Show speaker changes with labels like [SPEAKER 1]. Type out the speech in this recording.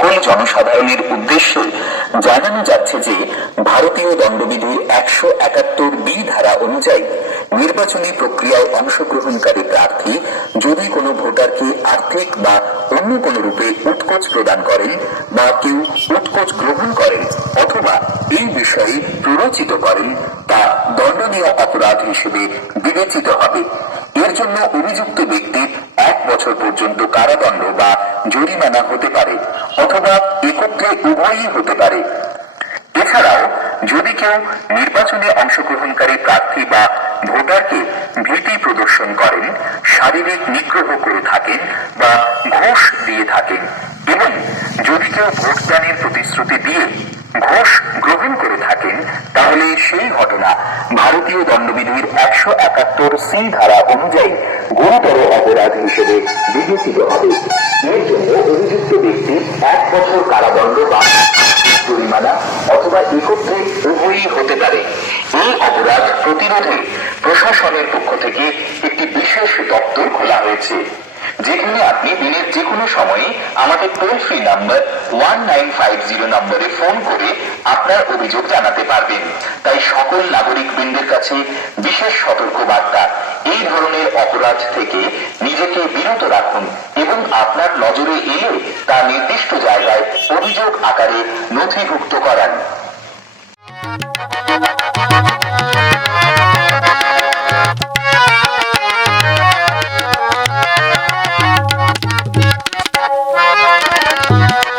[SPEAKER 1] সকল জনসাধারণের উদ্দেশ্যে জানানো যাচ্ছে যে ভারতীয় দণ্ডবিধির একশো একাত্তর বি ধারা অনুযায়ী নির্বাচনী প্রক্রিয়ায় অংশগ্রহণকারী প্রার্থী যদি কোনো ভোটারকে আর্থিক বা অন্য কোনো রূপে উৎকোচ প্রদান করেন বা কেউ উৎকোচ গ্রহণ করেন অথবা এই বিষয়ে প্ররোচিত করেন, তা দণ্ডনীয় অপরাধ হিসেবে বিবেচিত হবে। এর জন্য অভিযুক্ত ব্যক্তির এক বছর পর্যন্ত কারাদণ্ড বা জরিমানা হতে পারে। অথবা একত্রে উভয়ই হতে পারে। এছাড়াও, যদি কেউ নির্বাচনে অংশগ্রহণকারী প্রার্থী বা ভোটারকে ভীতি প্রদর্শন করেন, শারীরিক নিগ্রহ করে থাকেন বা ঘুষ দিয়ে থাকেন এবং যদি কেউ ভোটদানের প্রতিশ্রুতি দিয়ে ঘুষ গ্রহণ করে থাকেন, তাহলে সেই ঘটনা ভারতীয় দণ্ডবিধির একশো একাত্তর সি ধারা অনুযায়ী গুরুতর অপরাধ হিসেবে বিবেচিত হবে। বছর কারাদণ্ড বা জরিমানা অথবা একত্রে উভয়ই হতে পারে। এই অপরাধ প্রতিরোধে প্রশাসনের পক্ষ থেকে একটি বিশেষ দপ্তর খোলা হয়েছে, যেখানে আপনি দিনের যে কোনো সময়ে আমাদের toll free number one nine five zero নম্বরে ফোন করে আপনার অভিযোগ জানাতে পারবেন। তাই সকল নাগরিক বৃন্দের কাছে বিশেষ সতর্ক বার্তা এই ধরনের অপরাধ থেকে নিজেকে বিরত রাখুন এবং আপনার নজরে এলে তা নির্দিষ্ট অভিযোগ আকারে নথিভুক্ত করান Thank you.